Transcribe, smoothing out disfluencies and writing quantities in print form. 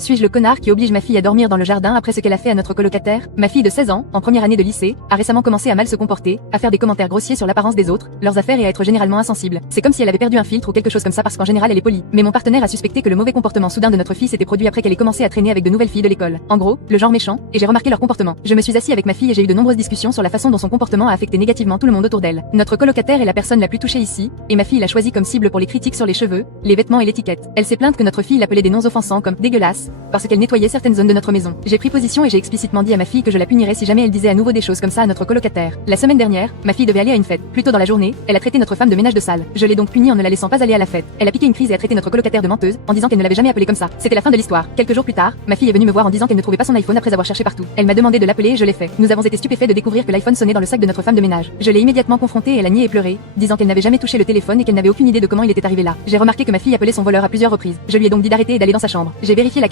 Suis-je le connard qui oblige ma fille à dormir dans le jardin après ce qu'elle a fait à notre colocataire? Ma fille de 16 ans, en première année de lycée, a récemment commencé à mal se comporter, à faire des commentaires grossiers sur l'apparence des autres, leurs affaires et à être généralement insensible. C'est comme si elle avait perdu un filtre ou quelque chose comme ça parce qu'en général elle est polie. Mais mon partenaire a suspecté que le mauvais comportement soudain de notre fille s'était produit après qu'elle ait commencé à traîner avec de nouvelles filles de l'école. En gros, le genre méchant, et j'ai remarqué leur comportement. Je me suis assis avec ma fille et j'ai eu de nombreuses discussions sur la façon dont son comportement a affecté négativement tout le monde autour d'elle. Notre colocataire est la personne la plus touchée ici, et ma fille l'a choisi comme cible pour les critiques sur les cheveux, les vêtements et l'étiquette. Elle s'est plainte que notre fille l'appelait des noms offensants comme dégueulasse, parce qu'elle nettoyait certaines zones de notre maison. J'ai pris position et j'ai explicitement dit à ma fille que je la punirais si jamais elle disait à nouveau des choses comme ça à notre colocataire. La semaine dernière, ma fille devait aller à une fête. Plus tôt dans la journée, elle a traité notre femme de ménage de salle. Je l'ai donc punie en ne la laissant pas aller à la fête. Elle a piqué une crise et a traité notre colocataire de menteuse, en disant qu'elle ne l'avait jamais appelée comme ça. C'était la fin de l'histoire. Quelques jours plus tard, ma fille est venue me voir en disant qu'elle ne trouvait pas son iPhone après avoir cherché partout. Elle m'a demandé de l'appeler et je l'ai fait. Nous avons été stupéfaits de découvrir que l'iPhone sonnait dans le sac de notre femme de ménage. Je l'ai immédiatement confrontée et elle a nié et pleuré, disant qu'elle n'avait jamais touché le téléphone et qu'elle n'avait aucune idée de comment il était arrivé là. J'ai remarqué que ma fille appelait son voleur à plusieurs reprises. Je lui ai donc dit d'arrêter et d'aller dans sa chambre. J'ai vérifié la